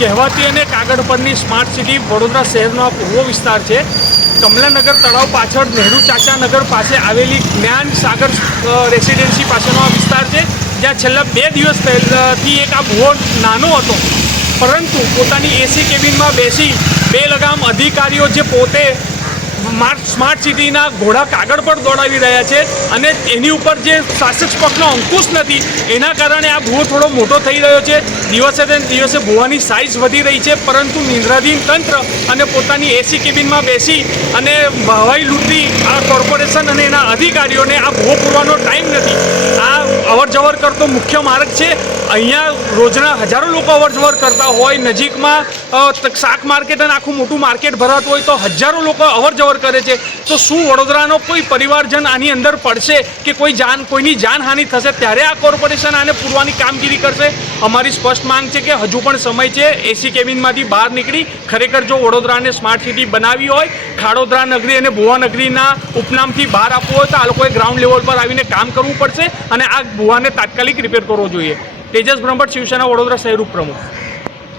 કહેવાતી અને કાગળ પરની સ્માર્ટ સિટી વડોદરા શહેરનો આ પૂર્વ વિસ્તાર છે. કમલાનગર તળાવ પાછળ નહેરુ ચાચાનગર પાસે આવેલી જ્ઞાન સાગર રેસિડેન્સી પાસેનો આ વિસ્તાર છે, જ્યાં છેલ્લા બે દિવસ પહેલાથી એક આ ભૂવો નાનો હતો. પરંતુ પોતાની એસી કેબિનમાં બેસી બે લગામ અધિકારીઓ જે પોતે સ્માર્ટ સિટીના ઘોડા કાગળ પર દોડાવી રહ્યા છે અને એની ઉપર જે શાસક પક્ષનો અંકુશ નથી, એના કારણે આ ભૂવો થોડો મોટો થઈ રહ્યો છે. દિવસે ને દિવસે ભૂવાની સાઇઝ વધી રહી છે, પરંતુ નિંદ્રાધીન તંત્ર અને પોતાની એસી કેબિનમાં બેસી અને હવાઈ લૂંટી, આ કોર્પોરેશન અને એના અધિકારીઓને આ ભૂવો પૂરવાનો ટાઈમ નથી. આ અવર જવર કરતો મુખ્ય માર્ગ છે. અહીંયા રોજના હજારો લોકો અવરજવર કરતા હોય, નજીકમાં શાક માર્કેટ અને આખું મોટું માર્કેટ ભરાતું હોય તો હજારો લોકો અવરજવર કરે છે. તો શું વડોદરાનો કોઈ પરિવારજન આની અંદર પડશે કે કોઈ જાન, કોઈની જાનહાનિ થશે ત્યારે આ કોર્પોરેશન આને પૂરવાની કામગીરી કરશે? અમારી સ્પષ્ટ માંગ છે કે હજુ પણ સમય છે, એસી કેબિનમાંથી બહાર નીકળી ખરેખર જો વડોદરાને સ્માર્ટ સિટી બનાવી હોય, ખાડોદરા નગરી અને ભુવાનગરીના ઉપનામથી બહાર આપવું હોય તો આ લોકોએ ગ્રાઉન્ડ લેવલ પર આવીને કામ કરવું પડશે અને આ ભુવાને તાત્કાલિક રિપેર કરવો જોઈએ. તેજસ બ્રહ્મભટ્ટ શિવસેના વડોદરા શહેર ઉપપ્રમુખ.